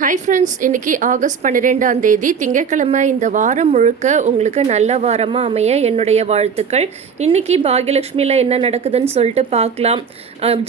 Hi friends, இன்றைக்கி August 12ஆம் தேதி திங்கட்கிழமை. இந்த வாரம் முழுக்க உங்களுக்கு நல்ல வாரமாக அமைய என்னுடைய வாழ்த்துக்கள். இன்றைக்கி பாகியலட்சுமியில் என்ன நடக்குதுன்னு சொல்லிட்டு பார்க்கலாம்.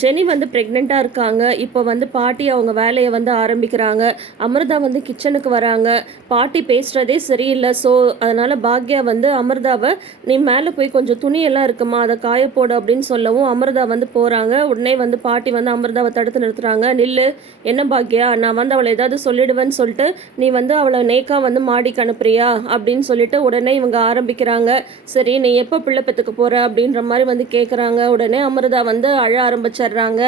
ஜெனி வந்து ப்ரெக்னெண்ட்டாக இருக்காங்க. இப்போ வந்து பாட்டி அவங்க வேலையை வந்து ஆரம்பிக்கிறாங்க. அமிர்தா வந்து கிச்சனுக்கு வராங்க. பாட்டி பேசுகிறதே சரியில்லை. ஸோ அதனால் பாக்யா வந்து அமிர்தாவை, நீ மேலே போய் கொஞ்சம் துணியெல்லாம் இருக்குமா, அதை காயப்போடு அப்படின்னு சொல்லவும் அமிர்தா வந்து போகிறாங்க. உடனே வந்து பாட்டி வந்து அமிர்தாவை தடுத்து நிறுத்துறாங்க. நில்லு, என்ன பாக்யா, நான் வந்து அவளை ஏதாவது சொல்லிடுவேன்னு சொல்லிட்டு நீ வந்து அவளை நேக்கா வந்து மாடிக்கு அனுப்புறியா அப்படின்னு சொல்லிட்டு உடனே இவங்க ஆரம்பிக்கிறாங்க. சரி, நீ எப்போ பிள்ளை பெற்றுக்க போகிற அப்படின்ற மாதிரி வந்து கேட்குறாங்க. உடனே அமிர்தா வந்து அழ ஆரம்பிச்சிடுறாங்க.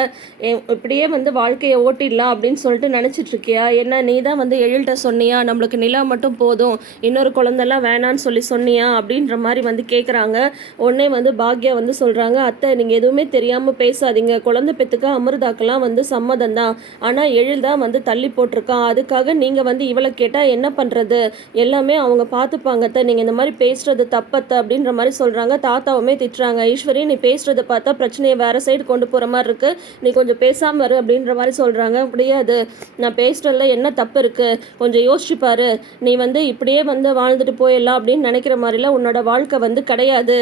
இப்படியே வந்து வாழ்க்கையை ஓட்டிடலாம் அப்படின்னு சொல்லிட்டு நினச்சிட்டு இருக்கியா? என்ன நீ தான் வந்து எழில்கிட்ட சொன்னியா நம்மளுக்கு நிலா மட்டும் போதும், இன்னொரு குழந்தெல்லாம் வேணான்னு சொல்லி சொன்னியா அப்படின்ற மாதிரி வந்து கேட்குறாங்க. உடனே வந்து பாக்யா வந்து சொல்கிறாங்க, அத்தை நீங்கள் எதுவுமே தெரியாமல் பேசாதீங்க. குழந்தை பெற்றுக்க அமிர்தாக்கெல்லாம் வந்து சம்மதம் தான், ஆனால் எழில் தான் வந்து தள்ளி போட்டிருக்கான். அதுக்காக நீங்கள் வந்து இவளை கேட்டால் என்ன பண்ணுறது, எல்லாமே அவங்க பார்த்துப்பாங்கத்த, நீங்கள் இந்த மாதிரி பேசுகிறது தப்பத்த அப்படின்ற மாதிரி சொல்கிறாங்க. தாத்தாவுமே திட்டுறாங்க. ஈஸ்வரி, நீ பேசுகிறத பார்த்தா பிரச்சனையை வேறு சைடு கொண்டு போகிற மாதிரி இருக்குது, நீ கொஞ்சம் பேசாமல் இரு அப்படின்ற மாதிரி சொல்கிறாங்க. முடியாது, நான் பேசுகிறதுல என்ன தப்பு இருக்குது, கொஞ்சம் யோசிச்சுப்பாரு, நீ வந்து இப்படியே வந்து வாழ்ந்துட்டு போயிடலாம் அப்படின்னு நினைக்கிற மாதிரிலாம் உன்னோட வாழ்க்கை வந்து கிடையாது.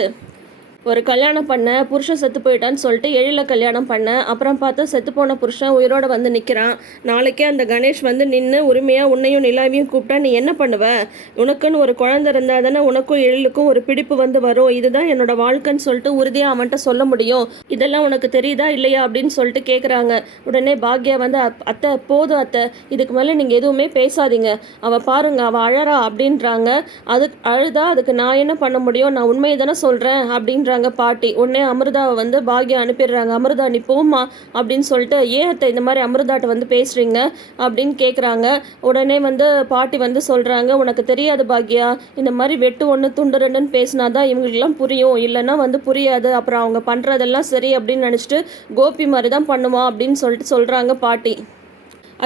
ஒரு கல்யாணம் பண்ண புருஷன் செத்து போயிட்டான்னு சொல்லிட்டு எழில கல்யாணம் பண்ண, அப்புறம் பார்த்தா செத்து போன புருஷன் உயிரோட வந்து நிற்கிறான். நாளைக்கே அந்த கணேஷ் வந்து நின்று உரிமையாக உன்னையும் நிலாவையும் கூப்பிட்டா நீ என்ன பண்ணுவ? உனக்குன்னு ஒரு குழந்தை இருந்தால் தானே உனக்கும் எழிலுக்கும் ஒரு பிடிப்பு வந்து வரும். இதுதான் என்னோட வாழ்க்கைன்னு சொல்லிட்டு உறுதியாக அவன்கிட்ட சொல்ல முடியும். இதெல்லாம் உனக்கு தெரியுதா இல்லையா அப்படின்னு சொல்லிட்டு கேட்குறாங்க. உடனே பாக்யா வந்து, அத்தை போதும் அத்தை, இதுக்கு மேலே நீங்கள் எதுவுமே பேசாதீங்க, அவள் பாருங்க அவள் அழறா அப்படின்றாங்க. அழுதா அதுக்கு நான் என்ன பண்ண முடியும், நான் உண்மையை தானே சொல்கிறேன் அப்படின்றாங்க பாட்டி. உடனே அமிர்தாவை வந்து பாக்யா அனுப்பிடுறாங்க. அமிர்தா நீ போமா அப்படின்னு சொல்லிட்டு, ஏன் அத்தை இந்த மாதிரி அமிர்தாட்ட வந்து பேசுறீங்க அப்படின்னு கேட்குறாங்க. உடனே வந்து பாட்டி வந்து சொல்றாங்க, உனக்கு தெரியாது பாக்யா, இந்த மாதிரி வெட்டு ஒன்று துண்டு ரெண்டுன்னு பேசினாதான் இவங்களுக்குலாம் புரியும், இல்லைன்னா வந்து புரியாது, அப்புறம் அவங்க பண்ணுறதெல்லாம் சரி அப்படின்னு நினச்சிட்டு கோபி மாதிரி தான் பண்ணுவான் அப்படின்னு சொல்லிட்டு சொல்கிறாங்க பாட்டி.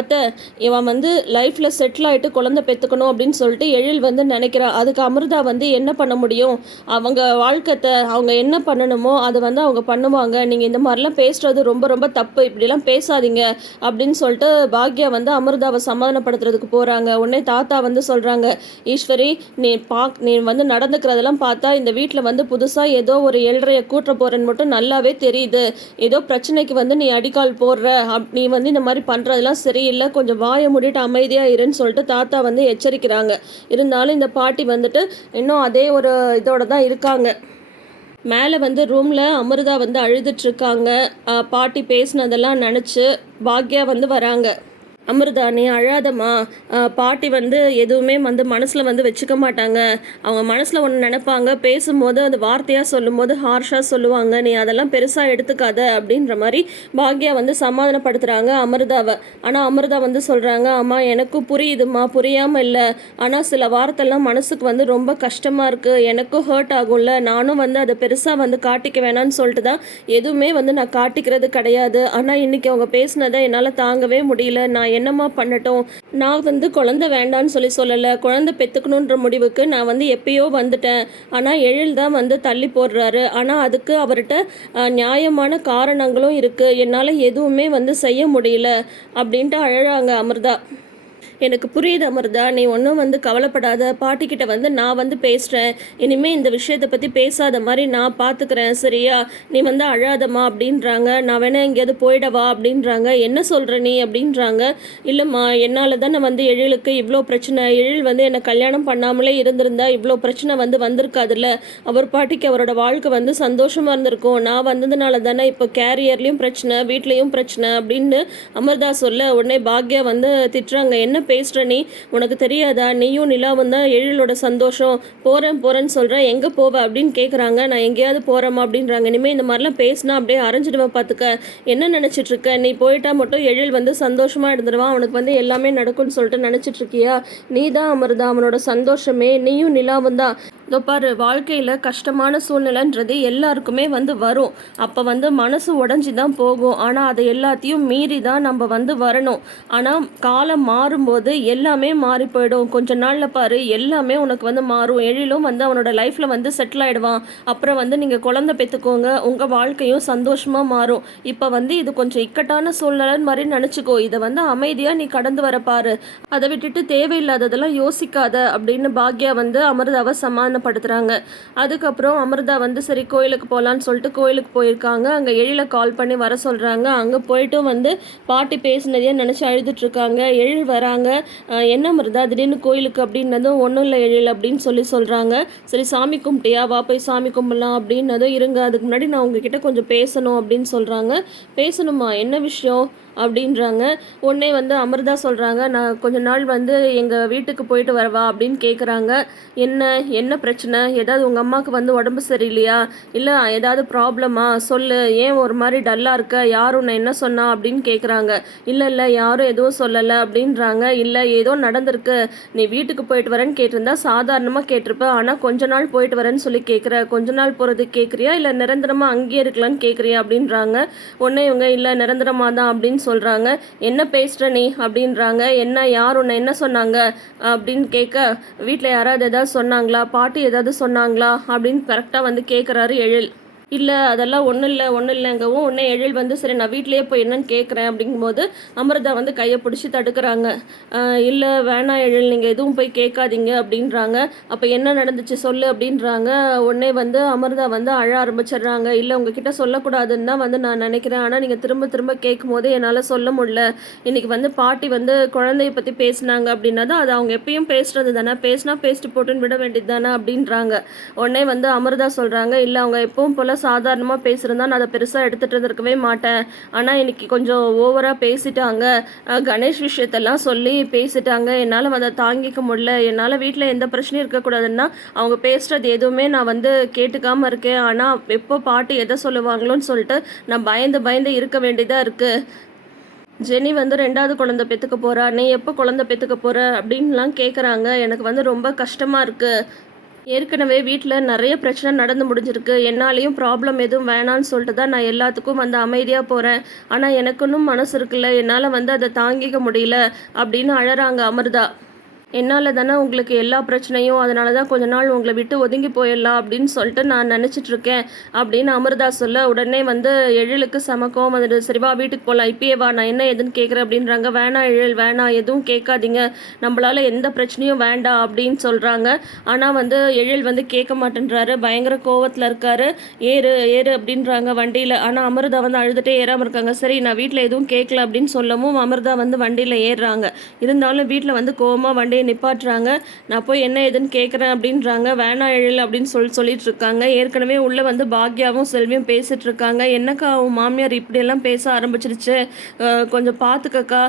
அத்தை, இவன் வந்து லைஃப்பில் செட்டில் ஆகிட்டு குழந்தை பெற்றுக்கணும் அப்படின்னு சொல்லிட்டு எழில் வந்து நினைக்கிறா. அதுக்கு அமிர்தா வந்து என்ன பண்ண முடியும்? அவங்க வாழ்க்கத்தை அவங்க என்ன பண்ணணுமோ அதை வந்து அவங்க பண்ணுவாங்க. நீங்கள் இந்த மாதிரிலாம் பேசுகிறது ரொம்ப ரொம்ப தப்பு, இப்படிலாம் பேசாதீங்க அப்படின்னு சொல்லிட்டு பாக்யா வந்து அமிர்தாவை சமாதானப்படுத்துறதுக்கு போகிறாங்க. உடனே தாத்தா வந்து சொல்கிறாங்க, ஈஸ்வரி, நீ வந்து நடந்துக்கிறதெல்லாம் பார்த்தா இந்த வீட்டில் வந்து புதுசாக ஏதோ ஒரு ஏழ்றையை கூட்ட போகிறேன்னு மட்டும் நல்லாவே தெரியுது. ஏதோ பிரச்சனைக்கு வந்து நீ அடிக்கால் போடுற, நீ வந்து இந்த மாதிரி பண்ணுறதெல்லாம் சரி இல்லை, கொஞ்சம் வாயை மூடிட்டு அமைதியாக இருன்னு சொல்லிட்டு தாத்தா வந்து எச்சரிக்கிறாங்க. இருந்தாலும் இந்த பாட்டி வந்துட்டு இன்னும் அதே ஒரு இதோட தான் இருக்காங்க. மேலே வந்து ரூமில் அமிர்தா வந்து அழுதுட்ருக்காங்க. பாட்டி பேசினதெல்லாம் நினச்சி பாக்யா வந்து வராங்க. அமிர்தா, நீ அழாதம்மா, பாட்டி வந்து எதுவுமே வந்து மனசில் வந்து வச்சுக்க மாட்டாங்க. அவங்க மனசில் ஒன்று நினைப்பாங்க, பேசும்போது அது வார்த்தையாக சொல்லும்போது ஹார்ஷாக சொல்லுவாங்க, நீ அதெல்லாம் பெருசாக எடுத்துக்காத அப்படின்ற மாதிரி பாக்யா வந்து சமாதானப்படுத்துகிறாங்க அமிர்தாவை. ஆனால் அமிர்தா வந்து சொல்கிறாங்க, அம்மா எனக்கும் புரியுதுமா, புரியாமல் இல்லை, ஆனால் சில வார்த்தைலாம் மனசுக்கு வந்து ரொம்ப கஷ்டமாக இருக்குது, எனக்கும் ஹர்ட் ஆகும்ல, நானும் வந்து அதை பெருசாக வந்து காட்டிக்க வேணான்னு சொல்லிட்டு தான் எதுவுமே வந்து நான் காட்டிக்கிறது கிடையாது. ஆனால் இன்றைக்கி அவங்க பேசினதை என்னால் தாங்கவே முடியல, நான் என்னம்மா பண்ணட்டும்? நான் வந்து குழந்தை வேண்டான்னு சொல்லலை, குழந்தை பெற்றுக்கணுன்ற முடிவுக்கு நான் வந்து எப்பயோ வந்துட்டேன். ஆனால் எழில் தான் வந்து தள்ளி போடுறாரு. ஆனால் அதுக்கு அவர்கிட்ட நியாயமான காரணங்களும் இருக்குது, என்னால் எதுவுமே வந்து செய்ய முடியல அப்படின்ட்டு அழறாங்க அமிர்தா. எனக்கு புரியுது அமிர்தா, நீ ஒன்றும் வந்து கவலைப்படாத, பாட்டிக்கிட்ட வந்து நான் வந்து பேசுகிறேன், இனிமேல் இந்த விஷயத்தை பற்றி பேசாத மாதிரி நான் பார்த்துக்கிறேன், சரியா? நீ வந்து அழாதம்மா அப்படின்றாங்க. நான் வேணா எங்கேயாவது போயிடவா அப்படின்றாங்க. என்ன சொல்கிற நீ அப்படின்றாங்க. இல்லைம்மா, என்னால் தானே வந்து எழிலுக்கு இவ்வளோ பிரச்சனை, எழில் வந்து என்னை கல்யாணம் பண்ணாமலே இருந்திருந்தா இவ்வளோ பிரச்சனை வந்து வந்திருக்காதுல்ல, அவர் பாட்டிக்கு அவரோட வாழ்க்கை வந்து சந்தோஷமாக இருந்திருக்கும், நான் வந்ததுனால தானே இப்போ கேரியர்லேயும் பிரச்சனை, வீட்லேயும் பிரச்சனை அப்படின்னு அமிர்தா சொல்ல, உடனே பாக்யா வந்து திட்டுறாங்க, என்ன பேசுகிற நீ, உனக்கு தெரியாதா, நீயும் நிலாவும் தான் எழிலோட சந்தோஷம், போகிறேன்னு சொல்கிறேன், எங்கே போவ அப்படின்னு கேட்குறாங்க. நான் எங்கேயாவது போகிறேம்மா அப்படின்றாங்க. இனிமேல் இந்த மாதிரிலாம் பேசினா அப்படியே அரைஞ்சிடுவேன் பார்த்துக்க, என்ன நினச்சிட்ருக்க, நீ போயிட்டா மட்டும் எழில் வந்து சந்தோஷமாக இருந்துடுவான், அவனுக்கு வந்து எல்லாமே நடக்கும்னு சொல்லிட்டு நினச்சிட்ருக்கியா? நீ தான் அமிர்தா அவனோட சந்தோஷமே, நீயும் நிலாவும் தான். இதோ பாரு, வாழ்க்கையில் கஷ்டமான சூழ்நிலைன்றது எல்லாருக்குமே வந்து வரும், அப்போ வந்து மனசு உடஞ்சி தான் போகும், ஆனால் அதை எல்லாத்தையும் மீறி தான் நம்ம வந்து வரணும். ஆனால் காலம் மாறும்போது அப்படிங்கும்போது எல்லாமே மாறி போயிடும். கொஞ்ச நாளில் பாரு எல்லாமே உனக்கு வந்து மாறும். எழிலும் வந்து அவனோட லைஃப்பில் வந்து செட்டில் ஆகிடுவான். அப்புறம் வந்து நீங்கள் குழந்தை பெற்றுக்கோங்க, உங்கள் வாழ்க்கையும் சந்தோஷமாக மாறும். இப்போ வந்து இது கொஞ்சம் இக்கட்டான சூழ்நிலை மாதிரி நினச்சிக்கோ, இதை வந்து அமைதியாக நீ கடந்து வர பாரு, அதை விட்டுட்டு தேவையில்லாததெல்லாம் யோசிக்காத அப்படின்னு பாக்யா வந்து அமிர்தாவை சமாதானப்படுத்துகிறாங்க. அதுக்கப்புறம் அமிர்தா வந்து சரி கோயிலுக்கு போகலான்னு சொல்லிட்டு கோயிலுக்கு போயிருக்காங்க. அங்கே எழில கால் பண்ணி வர சொல்கிறாங்க. அங்கே போயிட்டும் வந்து பாட்டி பேசினதையே நினச்சி அழுதுட்ருக்காங்க. எழில் வராங்க. என்ன அமிர்தா திடீர்னு கோயிலுக்கு அப்படின்னதும் ஒன்றும் இல்லை எழில் அப்படின்னு சொல்கிறாங்க. சரி சாமி கும்பிட்டியா, வா போய் சாமி கும்பிடலாம் அப்படின்னதும் இருங்க, அதுக்கு முன்னாடி நான் உங்ககிட்ட கொஞ்சம் பேசணும் அப்படின்னு சொல்கிறாங்க. பேசணுமா, என்ன விஷயம் அப்படின்றாங்க. உடனே வந்து அமிர்தா சொல்கிறாங்க, நான் கொஞ்ச நாள் வந்து எங்கள் வீட்டுக்கு போயிட்டு வரவா அப்படின்னு கேட்குறாங்க. என்ன என்ன பிரச்சனை, ஏதாவது உங்கள் அம்மாவுக்கு வந்து உடம்பு சரியில்லையா, இல்லை ஏதாவது ப்ராப்ளமா சொல்லு, ஏன் ஒரு மாதிரி டல்லாக இருக்க, யார் உன்னை என்ன சொன்னா அப்படின்னு கேட்குறாங்க. இல்லை இல்லை யாரும் எதுவும் சொல்லலை அப்படின்றாங்க. இல்லை ஏதோ நடந்திருக்கு, நீ வீட்டுக்கு போயிட்டு வரேன்னு கேட்டிருந்தா சாதாரணமாக கேட்டிருப்ப, ஆனால் கொஞ்ச நாள் போயிட்டு வரேன்னு சொல்லி கேட்குற, கொஞ்ச நாள் போகிறதுக்கு கேட்குறியா இல்லை நிரந்தரமாக அங்கேயே இருக்கலான்னு கேட்குறியா அப்படின்றாங்க. உடனே இவங்க இல்லை நிரந்தரமாக தான் அப்படின்னு சொல்கிறாங்க. என்ன பேசுகிற நீ அப்படின்றாங்க. என்ன யார் உன்னை என்ன சொன்னாங்க அப்படின்னு கேட்க, வீட்டில் யாராவது ஏதாவது சொன்னாங்களா, பாட்டி ஏதாவது சொன்னாங்களா அப்படின்னு கரெக்டாக வந்து கேட்குறாரு எழில். இல்லை அதெல்லாம் ஒன்றும் இல்லைங்கவும் உடனே எழில் வந்து சரி நான் வீட்லேயே போய் என்னன்னு கேட்குறேன் அப்படிங்கும்போது அமிர்தா வந்து கையை பிடிச்சி தடுக்கிறாங்க. இல்லை வேணாம் எழில், நீங்கள் எதுவும் போய் கேட்காதீங்க அப்படின்றாங்க. அப்போ என்ன நடந்துச்சு சொல்லு அப்படின்றாங்க. உடனே வந்து அமிர்தா வந்து அழ ஆரம்பிச்சிடுறாங்க. இல்லை உங்ககிட்ட சொல்லக்கூடாதுன்னு தான் வந்து நான் நினைக்கிறேன், ஆனால் நீங்கள் திரும்ப திரும்ப கேட்கும் போது என்னால் சொல்ல முடியல. இன்றைக்கி வந்து பாட்டி வந்து குழந்தைய பற்றி பேசினாங்க அப்படின்னா தான் அது அவங்க எப்பயும் பேசுகிறது தானே, பேசினா பேசிட்டு போட்டுன்னு விட வேண்டியது தானே அப்படின்றாங்க. உடனே வந்து அமிர்தா சொல்கிறாங்க, இல்லை அவங்க எப்பவும் போல் சாதாரணமாக பேசுகிறதா நான் அதை பெருசாக எடுத்துகிட்டு இருந்திருக்கவே மாட்டேன், ஆனால் இன்னைக்கு கொஞ்சம் ஓவராக பேசிட்டாங்க, கணேஷ் விஷயத்தெல்லாம் சொல்லி பேசிட்டாங்க, என்னால் அதை தாங்கிக்க முடியல, என்னால் வீட்டில் எந்த பிரச்சனையும் இருக்கக்கூடாதுன்னா அவங்க பேசுகிறது எதுவுமே நான் வந்து கேட்டுக்காமல் இருக்கேன், ஆனால் எப்போ பாட்டு எதை சொல்லுவாங்களோன்னு சொல்லிட்டு நான் பயந்து இருக்க வேண்டியதாக இருக்குது. ஜெனி வந்து 2வது குழந்தை பெற்றுக்க போகிறா, நீ எப்போ குழந்தை பெற்றுக்க போகிற அப்படின்லாம் கேட்குறாங்க. எனக்கு வந்து ரொம்ப கஷ்டமாக இருக்குது. ஏற்கனவே வீட்டில் நிறைய பிரச்சனை நடந்து முடிஞ்சிருக்கு, என்னாலேயும் ப்ராப்ளம் எதுவும் வேணான்னு சொல்லிட்டு தான் நான் எல்லாத்துக்கும் வந்து அமைதியாக போகிறேன், ஆனால் எனக்குன்னு மனசு இருக்குல்ல, என்னால் வந்து அதை தாங்கிக்க முடியல அப்படின்னு அழறாங்க அமிர்தா. என்னால் தானே உங்களுக்கு எல்லா பிரச்சனையும், அதனால தான் கொஞ்ச நாள் உங்களை விட்டு ஒதுங்கி போயிடலாம் அப்படின்னு சொல்லிட்டு நான் நினச்சிட்ருக்கேன் அப்படின்னு அமிர்தா சொல்ல, உடனே வந்து எழிலுக்கு சமக்கம் வந்துட்டு சரிவா வீட்டுக்கு போகலாம், இப்பயே வா, நான் என்ன எதுன்னு கேட்குறேன் அப்படின்றாங்க. வேணாம் எழில் வேணாம், எதுவும் கேட்காதீங்க, நம்மளால் எந்த பிரச்சனையும் வேண்டாம் அப்படின்னு சொல்கிறாங்க. ஆனால் வந்து எழில் வந்து கேட்க மாட்டேன்றாரு, பயங்கர கோவத்தில் இருக்காரு. ஏறு ஏறு அப்படின்றாங்க வண்டியில். ஆனால் அமிர்தா வந்து அழுதுகிட்டே ஏறாமல் இருக்காங்க. சரி நான் வீட்டில் எதுவும் கேட்கல அப்படின்னு சொல்லவும் அமிர்தா வந்து வண்டியில் ஏறுறாங்க. இருந்தாலும் வீட்டில் வந்து கோவமாக வண்டி நிப்பாட்டுறாங்க. நான் போய் என்ன ஏதுன்னு கேட்குறேன் அப்படின்றாங்க. வேணாம் எழில் அப்படின்னு சொல்லிட்டு இருக்காங்க. ஏற்கனவே உள்ளே வந்து பாக்யாவும் செல்வியும் பேசிட்டு இருக்காங்க. என்னக்கா உன் மாமியார் இப்படியெல்லாம் பேச ஆரம்பிச்சிருச்சு, கொஞ்சம் பார்த்துக்கக்கா,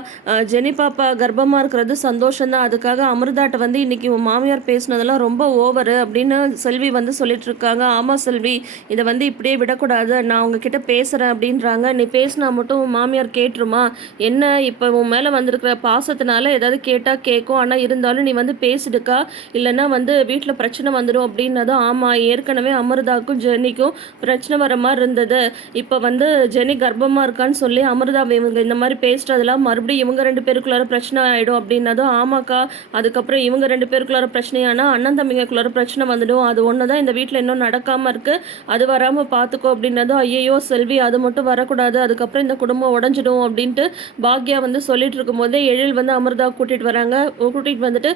ஜெனி பாப்பா கர்ப்பமாக இருக்கிறது சந்தோஷம்தான், அதுக்காக அமிர்தாட்ட வந்து இன்னைக்கு உன் மாமியார் பேசினதெல்லாம் ரொம்ப ஓவரு அப்படின்னு செல்வி வந்து சொல்லிட்டு இருக்காங்க. ஆமாம் செல்வி, இதை வந்து இப்படியே விடக்கூடாது, நான் உங்ககிட்ட பேசுகிறேன் அப்படின்றாங்க. நீ பேசினா மட்டும் உன் மாமியார் கேட்டுருமா என்ன, இப்போ உன் மேலே வந்திருக்கிற பாசத்தினால ஏதாவது கேட்டால் கேட்கும், ஆனால் இருந்தாலும் நீ வந்து பேசிடுக்கா, இல்லைன்னா வந்து வீட்டில் பிரச்சனை வந்துடும் அப்படின்னதும். ஆமாம் ஏற்கனவே அமிர்தாவுக்கும் ஜெனிக்கும் பிரச்சனை வர மாதிரி இருந்தது, இப்போ வந்து ஜெனி கர்ப்பமாக இருக்கான்னு சொல்லி அமிர்தா இவங்க இந்த மாதிரி பேசுகிறதுலாம் மறுபடியும் இவங்க 2 பேருக்குள்ளார பிரச்சனை ஆகிடும் அப்படின்னதும். ஆமாக்கா, அதுக்கப்புறம் இவங்க 2 பேருக்குள்ளார பிரச்சனையானா அண்ணன் தம்பிங்களுக்குள்ளார பிரச்சனை வந்துடும், அது ஒன்று தான் இந்த வீட்டில் இன்னும் நடக்காமல் இருக்குது, அது வராமல் பார்த்துக்கோ அப்படின்னதும். ஐயோ செல்வி அது மட்டும் வரக்கூடாது, அதுக்கப்புறம் இந்த குடும்பம் உடஞ்சிடும் அப்படின்ட்டு பாக்யா வந்து சொல்லிட்டு இருக்கும்போதே எழில் வந்து அமிர்தா கூட்டிகிட்டு வராங்க. கூட்டிகிட்டு வந்துட்டு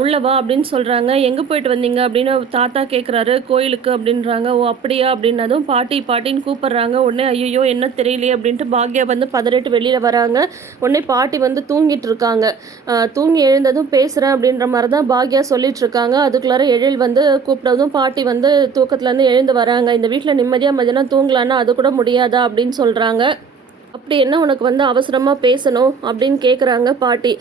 உள்ள வா அப்படின்னு சொல்கிறாங்க. எங்கே போயிட்டு வந்தீங்க அப்படின்னு தாத்தா கேட்குறாரு. கோயிலுக்கு அப்படின்றாங்க. ஓ அப்படியா அப்படின்னதும் பாட்டின்னு கூப்பிட்றாங்க. உடனே ஐயோ என்ன தெரியலையே அப்படின்ட்டு பாக்யா வந்து பதறிட்டு வெளியில் வராங்க. உடனே பாட்டி வந்து தூங்கிட்டு இருக்காங்க. தூங்கி எழுந்ததும் பேசுகிறேன் அப்படின்ற மாதிரி தான் பாக்யா சொல்லிட்டு இருக்காங்க. அதுக்குள்ளார எழில் வந்து கூப்பிட்டதும் பாட்டி வந்து தூக்கத்துலேருந்து எழுந்து வராங்க. இந்த வீட்டில் நிம்மதியாக மதியானம் தூங்கலான்னா அது கூட முடியாதா அப்படின்னு சொல்கிறாங்க. அப்படி என்ன உனக்கு வந்து அவசரமாக பேசணும் அப்படின்னு கேட்குறாங்க பாட்டி.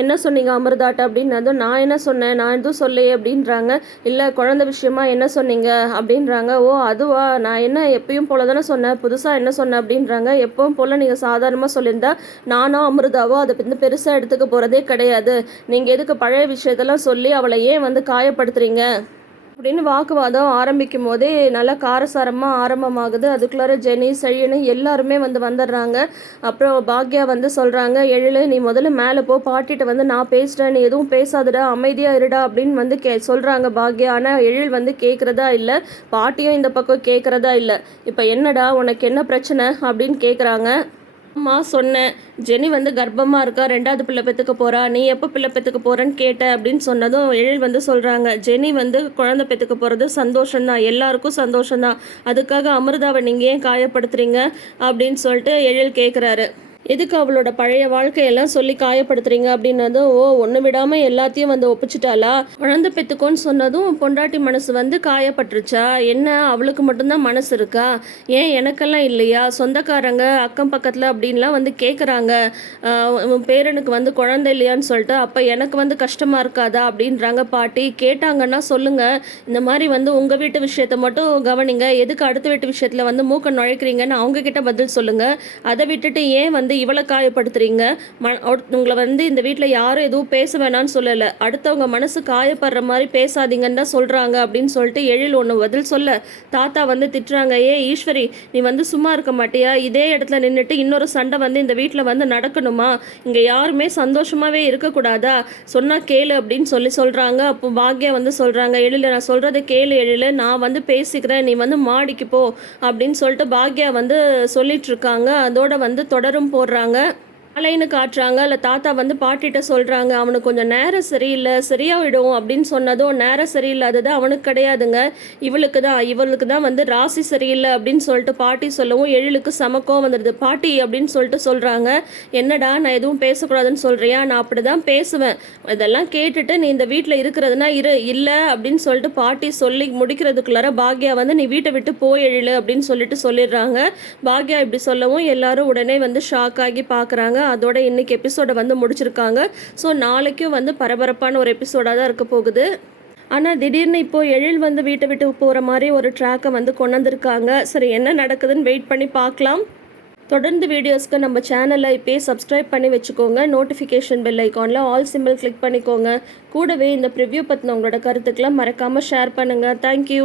என்ன சொன்னீங்க அமிர்தாட்ட அப்படின்னதும். நான் என்ன சொன்னேன், நான் எதுவும் சொல்லையே அப்படின்றாங்க. இல்லை குழந்தை விஷயமா என்ன சொன்னீங்க அப்படின்றாங்க. ஓ அதுவா, நான் என்ன எப்பயும் போல தானே சொன்னேன், புதுசாக என்ன சொன்னேன் அப்படின்றாங்க. எப்பவும் போல் நீங்கள் சாதாரணமாக சொல்லியிருந்தா நானோ அமிர்தாவோ அதை வந்து பெருசாக எடுத்துக்க போகிறதே கிடையாது, நீங்கள் எதுக்கு பழைய விஷயத்தெல்லாம் சொல்லி அவளை ஏன் வந்து காயப்படுத்துறீங்க அப்படின்னு வாக்குவாதம் ஆரம்பிக்கும் போதே நல்லா காரசாரமாக ஆரம்பமாகுது. அதுக்குள்ளார ஜெனி செழியனு எல்லாருமே வந்துடுறாங்க. அப்புறம் பாக்யா சொல்கிறாங்க, எழிலு நீ முதல்ல மேலே போ, பாட்டிகிட்ட நான் பேசுகிறேன், நீ எதுவும் பேசாதடா, அமைதியாக இருடா அப்படின்னு சொல்கிறாங்க பாக்யா. ஆனால் எழில் கேட்குறதா இல்லை, பாட்டியும் இந்த பக்கம் கேட்குறதா இல்லை. இப்போ என்னடா உனக்கு என்ன பிரச்சனை அப்படின்னு கேட்குறாங்க. அம்மா சொன்னேன், ஜெனி கர்ப்பமாக இருக்கா, 2வது பிள்ளை பெற்றுக்க போகிறா, நீ எப்போ பிள்ளை பெற்றுக்க போகிறேன்னு கேட்ட அப்படின்னு சொன்னதும் எழில் சொல்கிறாங்க, ஜெனி குழந்தை பெற்றுக்க போகிறது சந்தோஷம்தான், எல்லாருக்கும் சந்தோஷம்தான், அதுக்காக அமிர்தாவை நீங்கள் ஏன் காயப்படுத்துறீங்க அப்படின்னு சொல்லிட்டு எழில் கேட்குறாரு. எதுக்கு அவளோட பழைய வாழ்க்கையெல்லாம் சொல்லி காயப்படுத்துறீங்க அப்படின்னதும், ஓ ஒன்று விடாமல் எல்லாத்தையும் ஒப்பிச்சிட்டாளா, குழந்தை பெற்றுக்கோன்னு சொன்னதும் பொண்டாட்டி மனசு காயப்பட்டுருச்சா, என்ன அவளுக்கு மட்டும்தான் மனசு இருக்கா, ஏன் எனக்கெல்லாம் இல்லையா, சொந்தக்காரங்க அக்கம் பக்கத்தில் அப்படின்லாம் கேட்குறாங்க, உன் பேரனுக்கு குழந்தை இல்லையான்னு சொல்லிட்டு, அப்போ எனக்கு கஷ்டமாக இருக்காதா அப்படின்றாங்க பாட்டி. கேட்டாங்கன்னா சொல்லுங்கள், இந்த மாதிரி உங்கள் வீட்டு விஷயத்தை மட்டும் கவனிங்க, எதுக்கு அடுத்த வீட்டு விஷயத்தில் மூக்க நுழைக்கிறீங்கன்னு அவங்கக்கிட்ட பதில் சொல்லுங்கள், அதை விட்டுட்டு ஏன் இவளை காயப்படுத்துறீங்க, உங்களை இந்த வீட்டில் யாரும் எதுவும் பேச வேணான்னு சொல்லலை, அடுத்தவங்க மனசு காயப்படுற மாதிரி பேசாதீங்கன்னு தான் சொல்கிறாங்க அப்படின்னு சொல்லிட்டு எழில் ஒன்று பதில் சொல்ல, தாத்தா திட்டுறாங்க, ஏ ஈஸ்வரி நீ சும்மா இருக்க மாட்டியா, இதே இடத்துல நின்றுட்டு இன்னொரு சண்டை இந்த வீட்டில் நடக்கணுமா, இங்கே யாருமே சந்தோஷமாகவே இருக்கக்கூடாதா, சொன்னால் கேளு அப்படின்னு சொல்கிறாங்க. அப்போ பாக்யா சொல்கிறாங்க, எழில் நான் சொல்கிறத கேளு எழில், நான் பேசிக்கிறேன், நீ மாடிக்கு போ அப்படின்னு சொல்லிட்டு பாக்யா சொல்லிட்டு இருக்காங்க. அதோட தொடரும் போடுறாங்க. நாளைன்னு காட்டுறாங்க. இல்லை தாத்தா பாட்டிகிட்ட சொல்கிறாங்க, அவனுக்கு கொஞ்சம் நேரம் சரியில்லை, சரியாயிடும் அப்படின்னு சொன்னதும், நேரம் சரியில்லாதது அவனுக்கு கிடையாதுங்க, இவளுக்கு தான் ராசி சரியில்லை அப்படின்னு சொல்லிட்டு பாட்டி சொல்லவும் எழிலுக்கு சமக்கம் வந்துடுது. பாட்டி அப்படின்னு சொல்லிட்டு சொல்கிறாங்க, என்னடா நான் எதுவும் பேசக்கூடாதுன்னு சொல்கிறியா, நான் அப்படி தான் பேசுவேன், இதெல்லாம் கேட்டுட்டு நீ இந்த வீட்டில் இருக்கிறதுனா இல்லை அப்படின்னு சொல்லிட்டு பாட்டி சொல்லி முடிக்கிறதுக்குள்ளார பாக்யா நீ வீட்டை விட்டு போய் எழிலு அப்படின்னு சொல்லிடுறாங்க. பாக்யா இப்படி சொல்லவும் எல்லாரும் உடனே ஷாக் ஆகி பார்க்குறாங்க. அதோட இன்னைக்கு எபிசோடை முடிச்சிருக்காங்க. ஸோ நாளைக்கும் பரபரப்பான ஒரு எபிசோடாக தான் இருக்க போகுது. ஆனால் திடீர்னு இப்போது எழில் வீட்டை விட்டு போகிற மாதிரி ஒரு ட்ராக்கை கொண்டு வந்திருக்காங்க. சரி என்ன நடக்குதுன்னு வெயிட் பண்ணி பார்க்கலாம். தொடர்ந்து வீடியோஸ்க்கு நம்ம சேனலை இப்போயே சப்ஸ்கிரைப் பண்ணி வச்சுக்கோங்க. நோட்டிஃபிகேஷன் பெல் ஐக்கானில் ஆல் சிம்பிள் கிளிக் பண்ணிக்கோங்க. கூடவே இந்த ப்ரிவ்யூ பற்றின உங்களோட கருத்துக்களை மறக்காமல் ஷேர் பண்ணுங்கள். தேங்க்யூ.